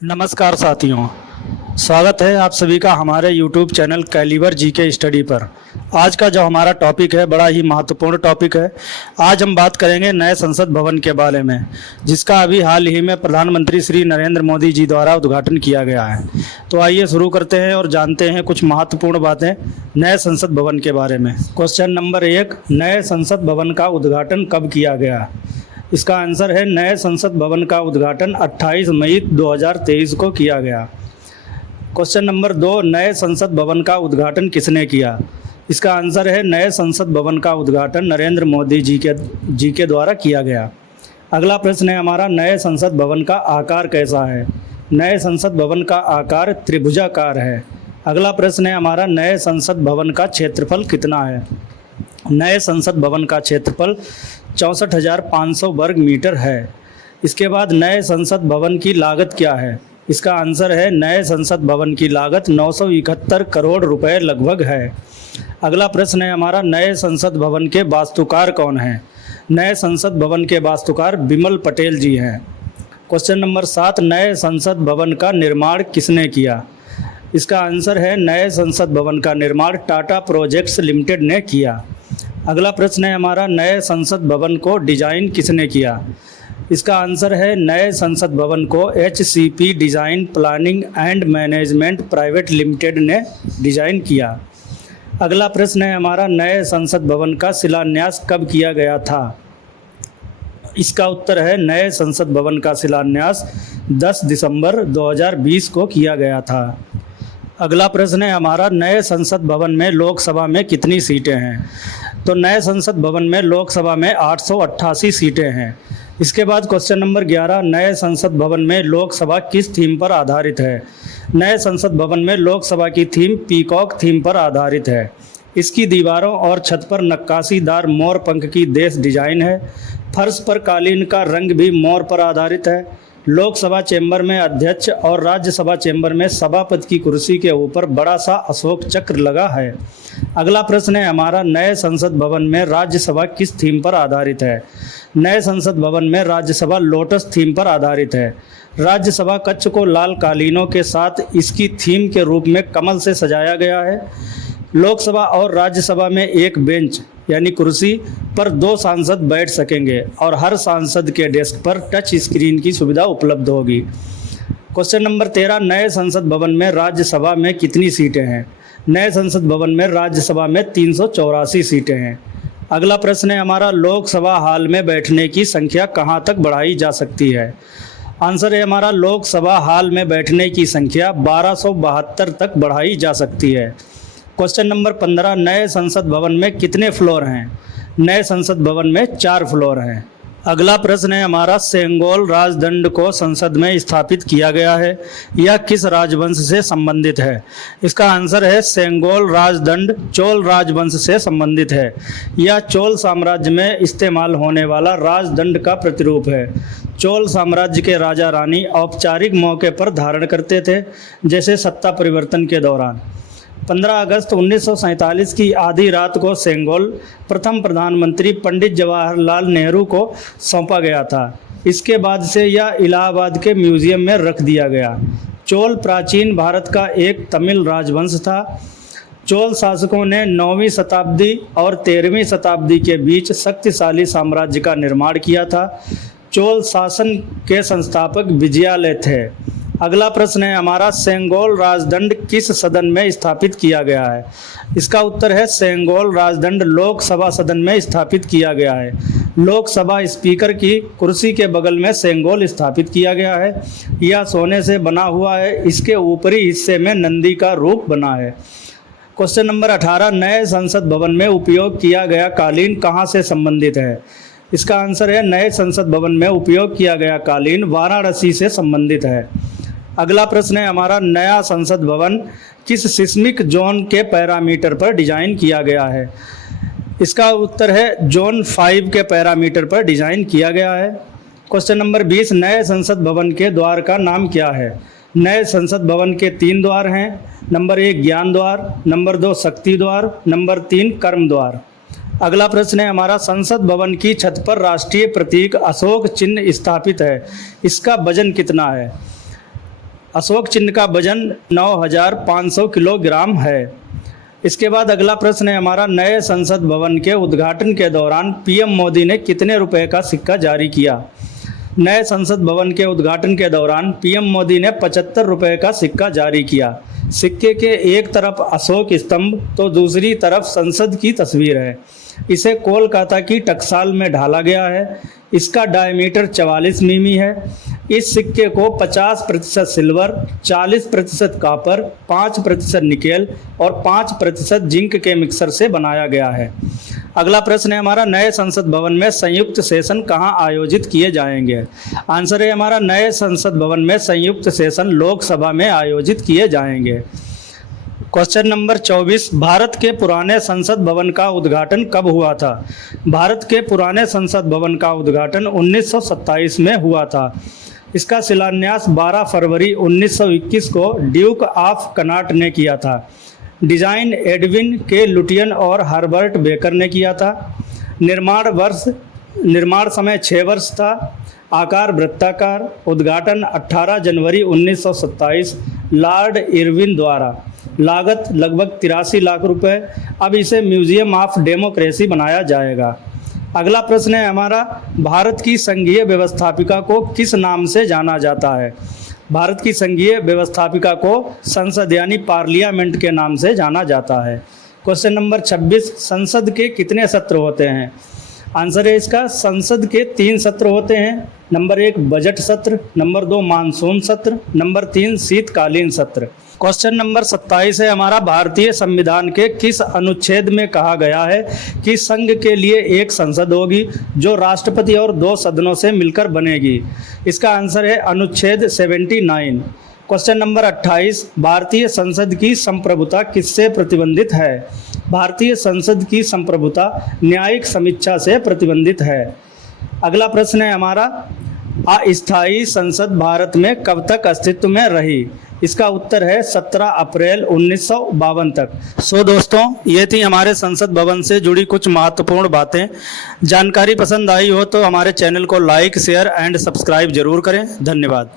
नमस्कार साथियों, स्वागत है आप सभी का हमारे YouTube channel caliber GK study पर। आज का जो हमारा टॉपिक है बड़ा ही महत्वपूर्ण टॉपिक है। आज हम बात करेंगे नए संसद भवन के बारे में, जिसका अभी हाल ही में प्रधानमंत्री श्री नरेंद्र मोदी जी द्वारा उद्घाटन किया गया है। तो आइए शुरू करते हैं और जानते हैं कुछ महत्वपूर्ण बातें नए संसद भवन के बारे में। क्वेश्चन नंबर 1, नए संसद भवन का उद्घाटन कब किया गया? इसका आंसर है नए संसद भवन का उद्घाटन 28 मई 2023 को किया गया। क्वेश्चन नंबर 2, नए संसद भवन का उद्घाटन किसने किया? इसका आंसर है नए संसद भवन का उद्घाटन नरेंद्र मोदी जी के द्वारा किया गया। अगला प्रश्न है हमारा, नए संसद भवन का आकार कैसा है? नए संसद भवन का आकार त्रिभुजाकार है। अगला प्रश्न है हमारा, नए संसद भवन का क्षेत्रफल कितना है? नए संसद भवन का क्षेत्रफल 64,500 वर्ग मीटर है। इसके बाद नए संसद भवन की लागत क्या है? इसका आंसर है नए संसद भवन की लागत 971 करोड़ रुपए लगभग है। अगला प्रश्न है हमारा, नए संसद भवन के वास्तुकार कौन हैं? नए संसद भवन के वास्तुकार बिमल पटेल जी हैं। क्वेश्चन नंबर 7, नए संसद भवन का निर्माण किसने किया? इसका आंसर है नए संसद भवन का निर्माण टाटा प्रोजेक्ट्स लिमिटेड ने किया। अगला प्रश्न है हमारा, नए संसद भवन को डिजाइन किसने किया? इसका आंसर है नए संसद भवन को HCP design planning and management private limited ने डिज़ाइन किया। अगला प्रश्न है हमारा, नए संसद भवन का शिलान्यास कब किया गया था? इसका उत्तर है नए संसद भवन का शिलान्यास 10 दिसंबर 2020 को किया गया था। अगला प्रश्न है हमारा, नए संसद भवन में लोकसभा में कितनी सीटें हैं? तो नए संसद भवन में लोकसभा में 888 सीटें हैं। इसके बाद क्वेश्चन नंबर 11, नए संसद भवन में लोकसभा किस थीम पर आधारित है? नए संसद भवन में लोकसभा की थीम पीकॉक थीम पर आधारित है। इसकी दीवारों और छत पर नक्काशीदार मोर पंख की देश डिजाइन है। फर्श पर कालीन का रंग भी मोर पर आधारित है। लोकसभा चैम्बर में अध्यक्ष और राज्यसभा चैम्बर में सभापति की कुर्सी के ऊपर बड़ा सा अशोक चक्र लगा है। अगला प्रश्न है हमारा, नए संसद भवन में राज्यसभा किस थीम पर आधारित है? नए संसद भवन में राज्यसभा लोटस थीम पर आधारित है। राज्यसभा कक्ष को लाल कालीनों के साथ इसकी थीम के रूप में कमल से सजाया गया है। लोकसभा और राज्यसभा में एक बेंच यानी कुर्सी पर 2 सांसद बैठ सकेंगे और हर सांसद के डेस्क पर टच स्क्रीन की सुविधा उपलब्ध होगी। क्वेश्चन नंबर 13, नए संसद भवन में राज्यसभा में कितनी सीटें हैं? नए संसद भवन में राज्यसभा में 384 सीटें हैं। अगला प्रश्न है हमारा, लोकसभा हाल में बैठने की संख्या कहाँ तक बढ़ाई जा सकती है? आंसर है हमारा, लोकसभा हाल में बैठने की संख्या 1272 तक बढ़ाई जा सकती है। क्वेश्चन नंबर 15, नए संसद भवन में कितने फ्लोर हैं? नए संसद भवन में 4 फ्लोर हैं। अगला प्रश्न है हमारा, सेंगोल राजदंड को संसद में स्थापित किया गया है। यह किस राजवंश से संबंधित है? इसका आंसर है सेंगोल राजदंड चोल राजवंश से संबंधित है। यह चोल साम्राज्य में इस्तेमाल होने वाला राजदंड का प्रतिरूप है। चोल साम्राज्य के राजा रानी औपचारिक मौके पर धारण करते थे, जैसे सत्ता परिवर्तन के दौरान। 15 अगस्त 1947 की आधी रात को सेंगोल प्रथम प्रधानमंत्री पंडित जवाहरलाल नेहरू को सौंपा गया था। इसके बाद से यह इलाहाबाद के म्यूजियम में रख दिया गया। चोल प्राचीन भारत का एक तमिल राजवंश था। चोल शासकों ने 9वीं शताब्दी और 13वीं शताब्दी के बीच शक्तिशाली साम्राज्य का निर्माण किया था। चोल शासन के संस्थापक विजयालय थे। अगला प्रश्न है हमारा, सेंगोल राजदंड किस सदन में स्थापित किया गया है? इसका उत्तर है सेंगोल राजदंड लोकसभा सदन में स्थापित किया गया है। लोकसभा स्पीकर की कुर्सी के बगल में सेंगोल स्थापित किया गया है। यह सोने से बना हुआ है। इसके ऊपरी हिस्से में नंदी का रूप बना है। क्वेश्चन नंबर 18, नए संसद भवन में उपयोग किया गया कालीन कहाँ से संबंधित है? इसका आंसर है नए संसद भवन में उपयोग किया गया कालीन वाराणसी से संबंधित है। अगला प्रश्न है हमारा, नया संसद भवन किस सिस्मिक जोन के पैरामीटर पर डिजाइन किया गया है? इसका उत्तर है जोन 5 के पैरामीटर पर डिजाइन किया गया है। क्वेश्चन नंबर 20, नए संसद भवन के द्वार का नाम क्या है? नए संसद भवन के 3 द्वार हैं। नंबर 1 ज्ञान द्वार, नंबर 2 शक्ति द्वार, नंबर 3 कर्म द्वार। अगला प्रश्न है हमारा, संसद भवन की छत पर राष्ट्रीय प्रतीक अशोक चिन्ह स्थापित है। इसका वजन कितना है? अशोक चिन्ह का वजन 9,500 किलोग्राम है। इसके बाद अगला प्रश्न है हमारा, नए संसद भवन के उद्घाटन के दौरान पीएम मोदी ने कितने रुपए का सिक्का जारी किया? नए संसद भवन के उद्घाटन के दौरान पीएम मोदी ने 75 रुपए का सिक्का जारी किया। सिक्के के एक तरफ अशोक स्तंभ तो दूसरी तरफ संसद की तस्वीर है। इसे कोलकाता की टकसाल में ढाला गया है। इसका डायमीटर 44 मिमी है। इस सिक्के को 50% सिल्वर, 40% कॉपर, 5% निकेल और 5% जिंक के मिक्सर से बनाया गया है। अगला प्रश्न है हमारा, नए संसद भवन में संयुक्त सेशन कहाँ आयोजित किए जाएंगे? आंसर है हमारा, नए संसद भवन में संयुक्त सेशन लोकसभा में आयोजित किए जाएंगे। क्वेश्चन नंबर 24, भारत के पुराने संसद भवन का उद्घाटन कब हुआ था? भारत के पुराने संसद भवन का उद्घाटन 1927 में हुआ था। इसका शिलान्यास 12 फरवरी 1921 को ड्यूक ऑफ कनॉट ने किया था। डिजाइन एडविन के लुटियन और हर्बर्ट बेकर ने किया था। निर्माण समय 6 वर्ष था। आकार वृत्ताकार। उद्घाटन 18 जनवरी 1927 लॉर्ड इरविन द्वारा। लागत लगभग 83 लाख रुपए। अब इसे म्यूजियम ऑफ डेमोक्रेसी बनाया जाएगा। अगला प्रश्न है हमारा, भारत की संघीय व्यवस्थापिका को किस नाम से जाना जाता है? भारत की संघीय व्यवस्थापिका को संसद यानी पार्लियामेंट के नाम से जाना जाता है। क्वेश्चन नंबर 26, संसद के कितने सत्र होते हैं? आंसर है इसका, संसद के 3 सत्र होते हैं। नंबर 1 बजट सत्र, नंबर 2 मानसून सत्र, नंबर 3 शीतकालीन सत्र। क्वेश्चन नंबर 27 है हमारा, भारतीय संविधान के किस अनुच्छेद में कहा गया है कि संघ के लिए एक संसद होगी जो राष्ट्रपति और 2 सदनों से मिलकर बनेगी? इसका आंसर है अनुच्छेद 79। क्वेश्चन नंबर 28, भारतीय संसद की संप्रभुता किससे प्रतिबंधित है? भारतीय संसद की संप्रभुता न्यायिक समीक्षा से प्रतिबंधित है। अगला प्रश्न है हमारा, अस्थायी संसद भारत में कब तक अस्तित्व में रही? इसका उत्तर है 17 अप्रैल 1952 तक। दोस्तों, ये थी हमारे संसद भवन से जुड़ी कुछ महत्वपूर्ण बातें। जानकारी पसंद आई हो तो हमारे चैनल को लाइक, शेयर एंड सब्सक्राइब जरूर करें। धन्यवाद।